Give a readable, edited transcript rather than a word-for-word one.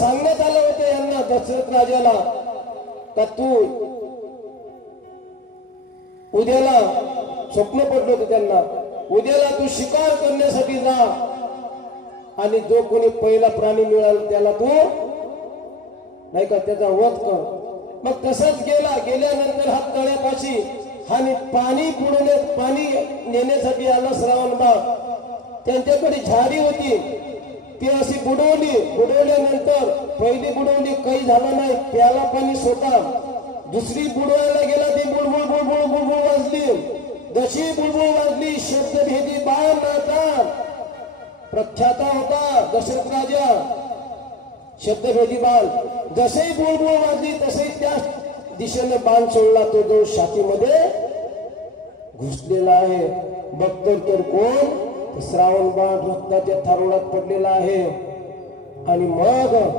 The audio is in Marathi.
सांगण्यात आलं होतं यांना दशरथ राजाला का तू उद्याला स्वप्न पडलं होतं त्यांना, उद्याला तू शिकार करण्यासाठी जा आणि जो कोणी पहिला प्राणी मिळाला त्याला तू नाही का त्याचा वध कर. मग तसंच गेल्यानंतर हा तळ्यापाशी आणि पाणी नेण्यासाठी आला श्रावणबाळ. त्यांच्याकडे झाडी होती, ती अशी बुडवल्यानंतर पहिली बुडवली काही झालं नाही, प्याला पाणी स्वतः. दुसरी बुडवायला गेला ती बुडबुड बुडबुड बुडबुड वाजली. जशी बुडबुड वाजली शब्दभेदी बाण नाचा प्रख्याता होता दशरथ राजा, शब्दभेदी बाण. जसे बुडबुड वाजली तसे त्या दिशेने बाण सोडला, तो जो छातीमध्ये घुसलेला आहे. बघतो तर कोण? श्रावण बाण रक्ताच्या थारोळात पडलेला आहे. आणि मग